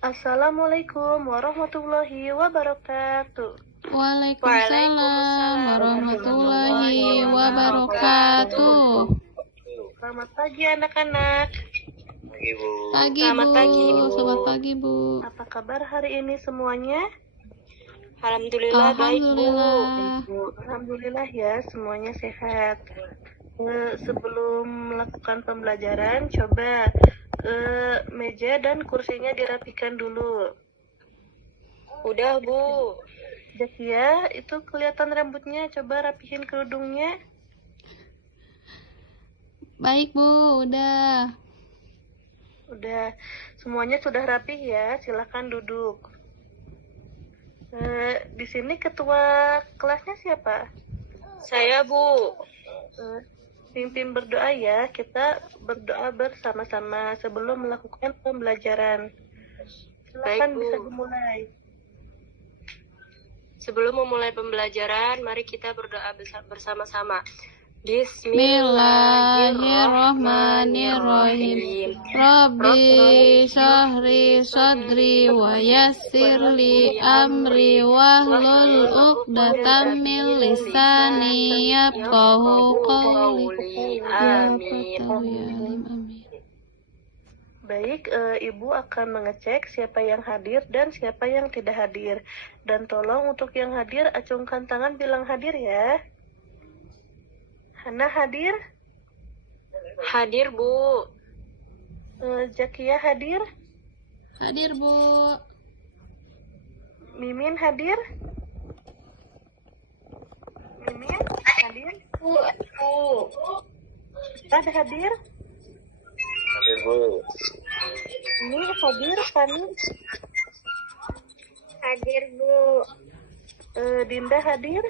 Assalamualaikum warahmatullahi wabarakatuh. Waalaikumsalam warahmatullahi wabarakatuh. Selamat pagi anak-anak. Pagi Selamat Bu. pagi, Bu. Selamat pagi Bu. Apa kabar hari ini semuanya? Alhamdulillah baik Bu. Alhamdulillah ya, semuanya sehat. Sebelum melakukan pembelajaran, coba meja dan kursinya dirapikan dulu. Udah Bu. Zakia, itu kelihatan rambutnya, coba rapihin kerudungnya. Baik Bu, udah. Udah, semuanya sudah rapih ya, silakan duduk. Di sini ketua kelasnya siapa? Saya Bu. Pimpin berdoa ya, kita berdoa bersama-sama sebelum melakukan pembelajaran. Silakan Baik, Bu. bisa dimulai. Sebelum memulai pembelajaran, mari kita berdoa bersama-sama. Bismillahirrahmanirrahim. Rabbi syahri sadri wa yassirli amri wahlul uqdatam min lisani yafqahu qawli. Amin. Amin. Baik, Ibu akan mengecek siapa yang hadir dan siapa yang tidak hadir. Dan tolong untuk yang hadir, acungkan tangan bilang hadir ya. Hana hadir? Hadir Bu. Zakia hadir? Hadir Bu. Mimin hadir? Mimin hadir? Bu. Ustaz hadir? Hadir Bu. Ini hadir, Fani? Hadir Bu. Dinda hadir?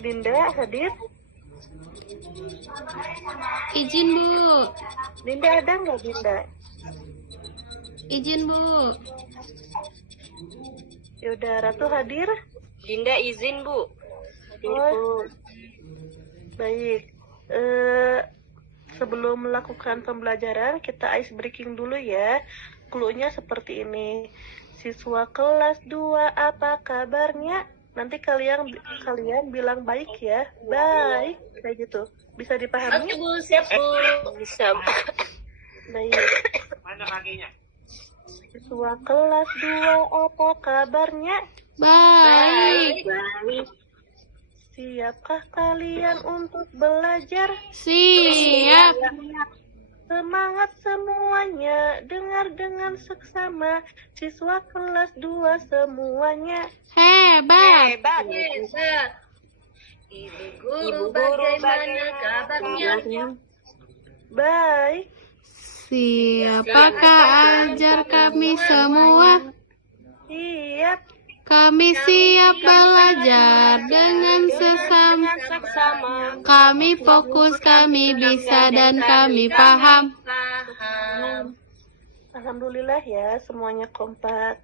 Dinda hadir? Izin Bu. Dinda ada nggak Dinda? Izin Bu. Yaudah, Ratu hadir? Dinda izin Bu. Oh, baik. Sebelum melakukan pembelajaran, kita ice breaking dulu ya. Cluenya seperti ini. Siswa kelas 2, apa kabarnya? Nanti kalian bilang baik ya. Baik, kayak gitu. Bisa dipahami? Oke Bu, siap Bu. Bisa. Baik. Mana kakinya? Siswa kelas 2, apa kabarnya? Baik. Siapkah kalian untuk belajar? Siap. Semangat semuanya, dengar dengan seksama. Siswa kelas 2 semuanya. Hebat. Hebat. Ibu guru bagaimana kabarnya? Baik. Siapakah ajar kami semua? Siap. Kami siap belajar dengan sesama. Kami fokus, kami bisa, dan kami paham. Alhamdulillah ya, semuanya kompak.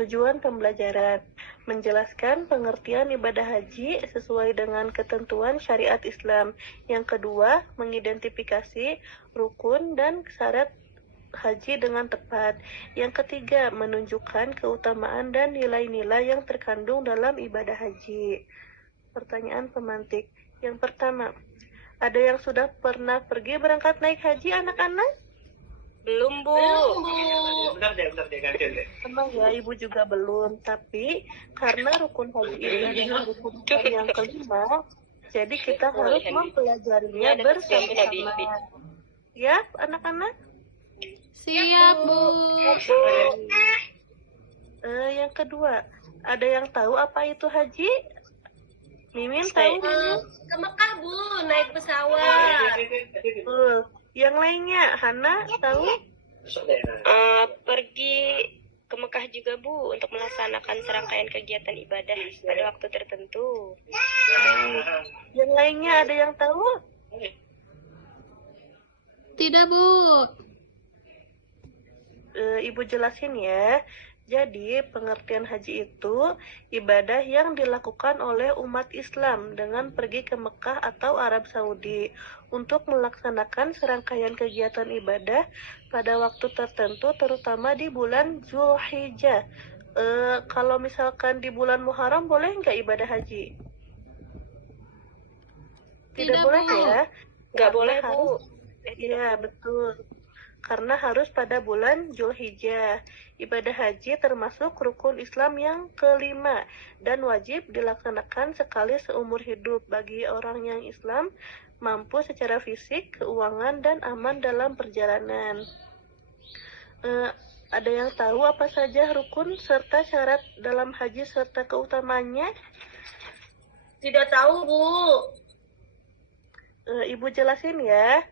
Tujuan pembelajaran menjelaskan pengertian ibadah haji sesuai dengan ketentuan syariat Islam. Yang kedua, mengidentifikasi rukun dan syarat haji dengan tepat. Yang ketiga, menunjukkan keutamaan dan nilai-nilai yang terkandung dalam ibadah haji. Pertanyaan pemantik. Yang pertama, ada yang sudah pernah pergi berangkat naik haji anak-anak? Belum Bu. Bentar deh, gantian deh. Emang ya, Ibu juga belum. Tapi karena rukun haji ini adalah rukun yang kelima, jadi kita harus mempelajarinya bersama-sama. Ya, anak-anak? Siap Bu. Yang kedua, ada yang tahu apa itu haji? Mimin tahu? Ke Mekah Bu, naik pesawat. Yang lainnya, Hana tahu? Pergi ke Mekah juga Bu untuk melaksanakan serangkaian kegiatan ibadah pada waktu tertentu. Yang lainnya ada yang tahu? Tidak Bu. Ibu jelasin ya. Jadi, pengertian haji itu ibadah yang dilakukan oleh umat Islam dengan pergi ke Mekah atau Arab Saudi untuk melaksanakan serangkaian kegiatan ibadah pada waktu tertentu, terutama di bulan Zulhijjah. Kalau misalkan di bulan Muharram boleh nggak ibadah haji? Tidak boleh Bu. ya? Nggak Karena boleh, Bu. harus- Iya, betul. Karena harus pada bulan Zulhijjah. Ibadah haji termasuk rukun Islam yang kelima dan wajib dilaksanakan sekali seumur hidup bagi orang yang Islam mampu secara fisik, keuangan, dan aman dalam perjalanan. Ada yang tahu apa saja rukun serta syarat dalam haji serta keutamaannya? Tidak tahu, Bu. Ibu jelasin ya.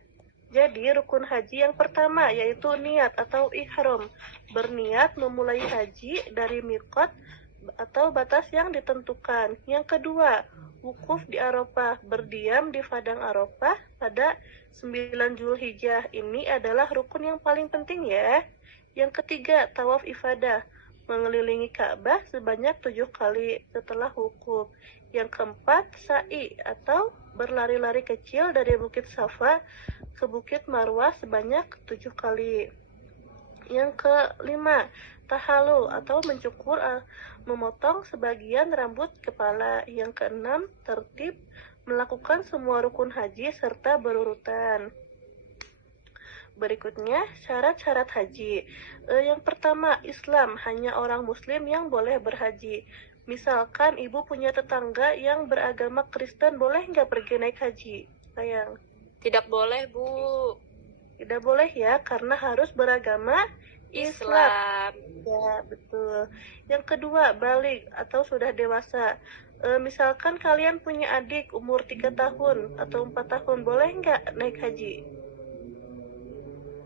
Jadi rukun haji yang pertama yaitu niat atau ihram. Berniat memulai haji dari miqat atau batas yang ditentukan. Yang kedua, wukuf di Arafah, berdiam di padang Arafah pada 9 Zulhijjah. Ini adalah rukun yang paling penting ya. Yang ketiga, tawaf ifadah, mengelilingi Ka'bah sebanyak 7 kali setelah wukuf. Yang keempat, sa'i atau berlari-lari kecil dari Bukit Safa ke Bukit Marwah sebanyak 7 kali. Yang kelima, tahalul atau mencukur, memotong sebagian rambut kepala. Yang keenam, tertib melakukan semua rukun haji serta berurutan. Berikutnya, syarat-syarat haji. Yang pertama, Islam, hanya orang muslim yang boleh berhaji. Misalkan ibu punya tetangga yang beragama Kristen, boleh nggak pergi naik haji? Sayang. Tidak boleh, Bu. Tidak boleh ya, karena harus beragama Islam. Ya, betul. Yang kedua, balik atau sudah dewasa. Misalkan kalian punya adik umur 3 tahun atau 4 tahun, boleh nggak naik haji?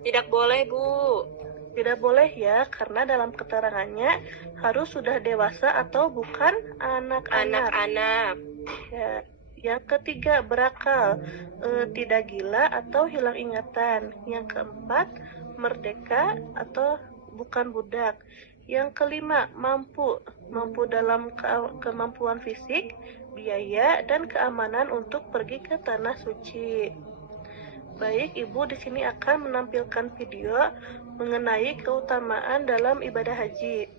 Tidak boleh, Bu. Tidak boleh ya, karena dalam keterangannya harus sudah dewasa atau bukan anak-anak. Anak-anak. Ya. Yang ketiga, berakal, tidak gila atau hilang ingatan. Yang keempat, merdeka atau bukan budak. Yang kelima, mampu dalam kemampuan fisik, biaya, dan keamanan untuk pergi ke tanah suci. Baik, Ibu di sini akan menampilkan video mengenai keutamaan dalam ibadah haji.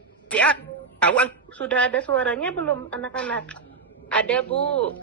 Sudah ada suaranya belum, anak-anak? Ada, Bu.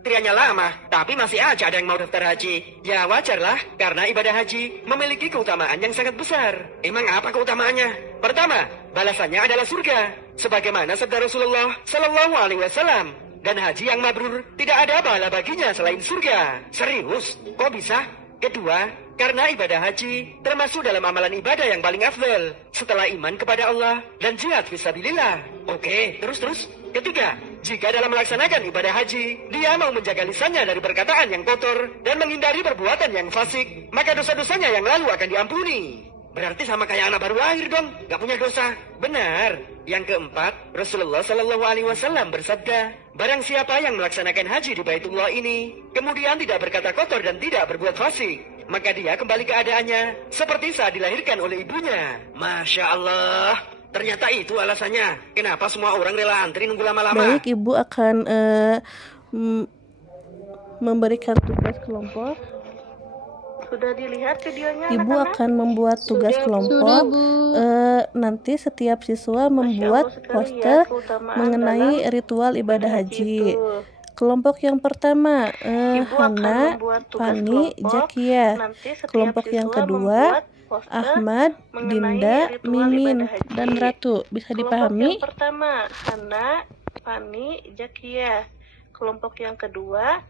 Triannya lama, tapi masih aja ada yang mau daftar haji. Ya wajarlah, karena ibadah haji memiliki keutamaan yang sangat besar. Emang apa keutamaannya? Pertama, balasannya adalah surga. Sebagaimana sabda Rasulullah Sallallahu Alaihi Wasallam. Dan haji yang mabrur tidak ada pahala baginya selain surga. Serius? Kok bisa? Kedua, karena ibadah haji termasuk dalam amalan ibadah yang paling afdal setelah iman kepada Allah dan jihad fisabilillah. Oke, terus. Ketiga, jika dalam melaksanakan ibadah haji, dia mau menjaga lisannya dari perkataan yang kotor dan menghindari perbuatan yang fasik, maka dosa-dosanya yang lalu akan diampuni. Berarti sama kayak anak baru lahir dong, gak punya dosa. Benar. Yang keempat, Rasulullah Sallallahu Alaihi Wasallam bersabda, barang siapa yang melaksanakan haji di Baitullah ini, kemudian tidak berkata kotor dan tidak berbuat fasik, maka dia kembali keadaannya seperti saat dilahirkan oleh ibunya. Masya Allah. Ternyata itu alasannya. Kenapa semua orang rela antri nunggu lama-lama? Baik, Ibu akan memberikan tugas kelompok. Sudah dilihat videonya, Ibu anak-anak? akan membuat tugas kelompok. Nanti setiap siswa membuat poster mengenai ritual ibadah haji. Kelompok yang pertama, Hana, Fani, Zakia. Kelompok yang kedua, Ahmad, Dinda, Mimin, dan Ratu. Bisa dipahami? Kelompok yang pertama, Hana, Fani, Zakia. Kelompok yang kedua,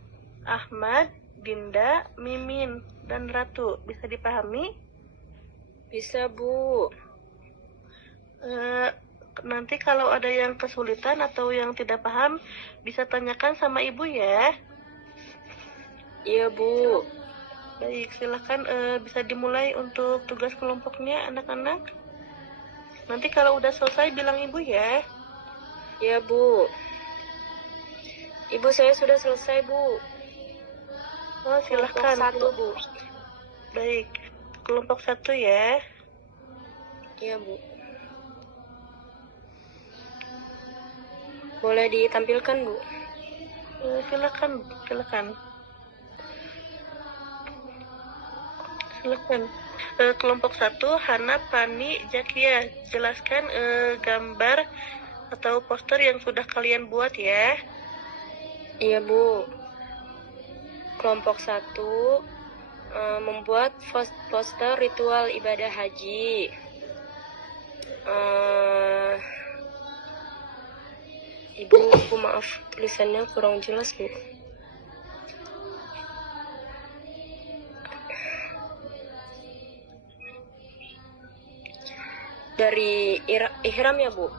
Ahmad, Dinda, Mimin, dan Ratu. Bisa dipahami? Bisa, Bu. Nanti kalau ada yang kesulitan atau yang tidak paham, bisa tanyakan sama ibu ya. Iya, Bu. Baik, silahkan bisa dimulai untuk tugas kelompoknya anak-anak. Nanti kalau udah selesai bilang ibu ya. Iya, Bu. Ibu, saya sudah selesai, Bu. Oh, silahkan. Kelompok 1, Bu. Baik, kelompok 1 ya. Iya, Bu. Boleh ditampilkan, Bu? Silakan. Kelompok 1, Hana, Pani, Zakia. Jelaskan gambar atau poster yang sudah kalian buat ya. Iya, Bu. Kelompok 1 membuat poster ritual ibadah haji. Ibu, maaf, tulisannya kurang jelas, Bu. Dari ihram ya, Bu?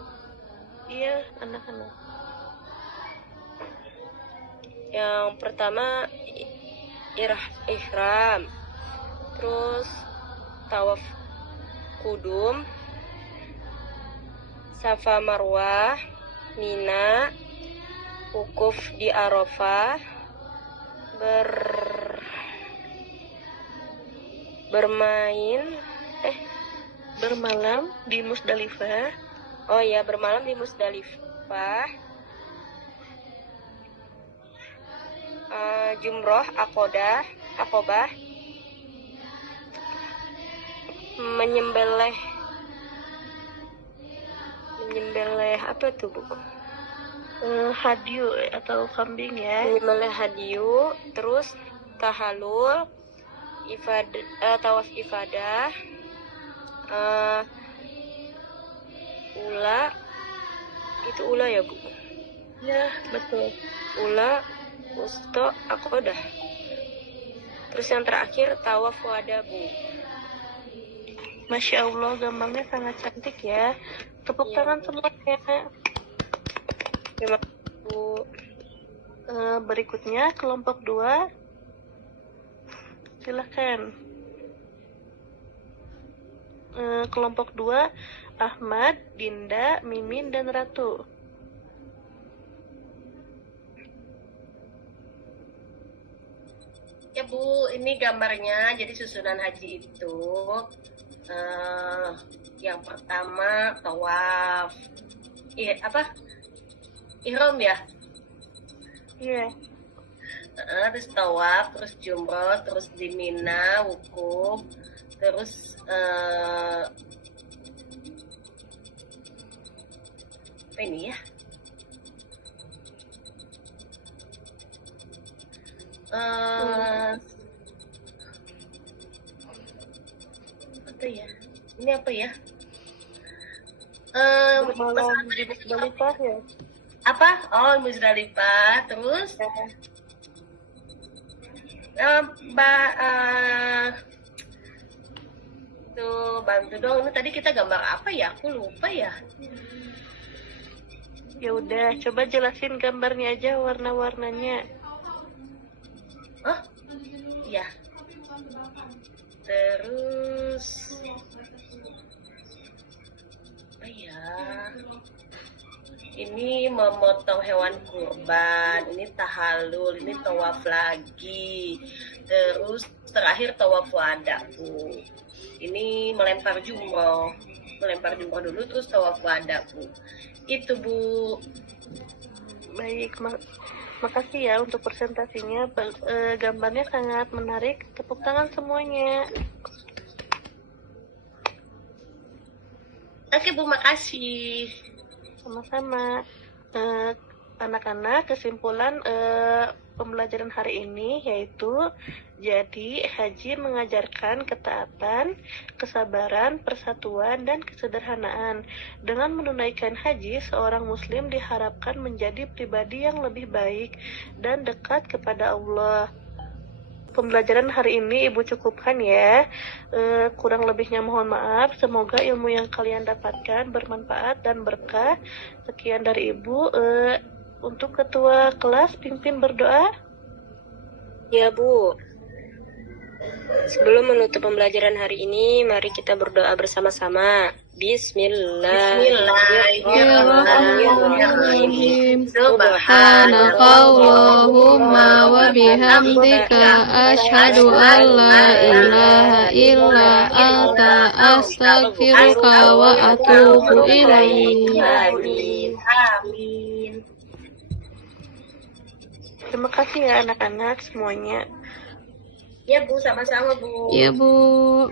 Iya, anak-anak. Yang pertama ihram, terus tawaf kudum, Safa Marwah, Mina, wukuf di Arafah, bermalam di Musdalifah. Oh ya, bermalam di Musdalifah. Jumroh Aqobah, menyembelih apa tuh, Bu? Hadyu atau kambing ya. Menyembelih hadyu, terus tahalul, tawaf ifadah, ula ya, Bu? Ya, betul. Ula, wusto, aqodah. Terus yang terakhir tawaf wada, Bu. Masya Allah, gambarnya sangat cantik ya. Tepuk tangan semuanya. Terima kasih, Bu. Berikutnya kelompok 2. Silahkan. Kelompok 2, Ahmad, Dinda, Mimin, dan Ratu. Ya Bu, ini gambarnya. Jadi susunan haji itu yang pertama tawaf, ihram ya. Iya. Terus tawaf, terus jumroh, terus di Mina, wukuf, terus apa ini ya? Apa ya? Ini apa ya? Bermalam di Musdalifah ya. Apa? Oh, Musdalifah. Terus tuh bantu dong. Ini tadi kita gambar apa ya? Aku lupa ya. Ya udah, coba jelasin gambarnya aja, warna-warnanya. Oh, ya. Terus apa ya? Ini memotong hewan kurban, ini tahalul, ini tawaf lagi. Terus terakhir tawaf wada, Bu. Ini melempar jumroh dulu, terus tawaf wada, Bu. Itu, Bu. Baik, makasih ya untuk presentasinya. Gambarnya sangat menarik. Tepuk tangan semuanya. Oke, Bu, makasih. Sama-sama. Anak-anak, kesimpulan pembelajaran hari ini yaitu, jadi haji mengajarkan ketaatan, kesabaran, persatuan, dan kesederhanaan. Dengan menunaikan haji, seorang muslim diharapkan menjadi pribadi yang lebih baik dan dekat kepada Allah. Pembelajaran hari ini Ibu cukupkan ya. Kurang lebihnya mohon maaf. Semoga ilmu yang kalian dapatkan bermanfaat dan berkah. Sekian dari Ibu. Untuk ketua kelas, pimpin berdoa. Ya, Bu. Sebelum menutup pembelajaran hari ini, mari kita berdoa bersama-sama. Bismillahirrahmanirrahim. Subhanakallahumma wa bihamdika asyhadu an la ilaha illa anta astaghfiruka wa atubu ilaik. Amin. Terima kasih ya anak-anak semuanya. Ya Bu, sama-sama Bu. Ya Bu.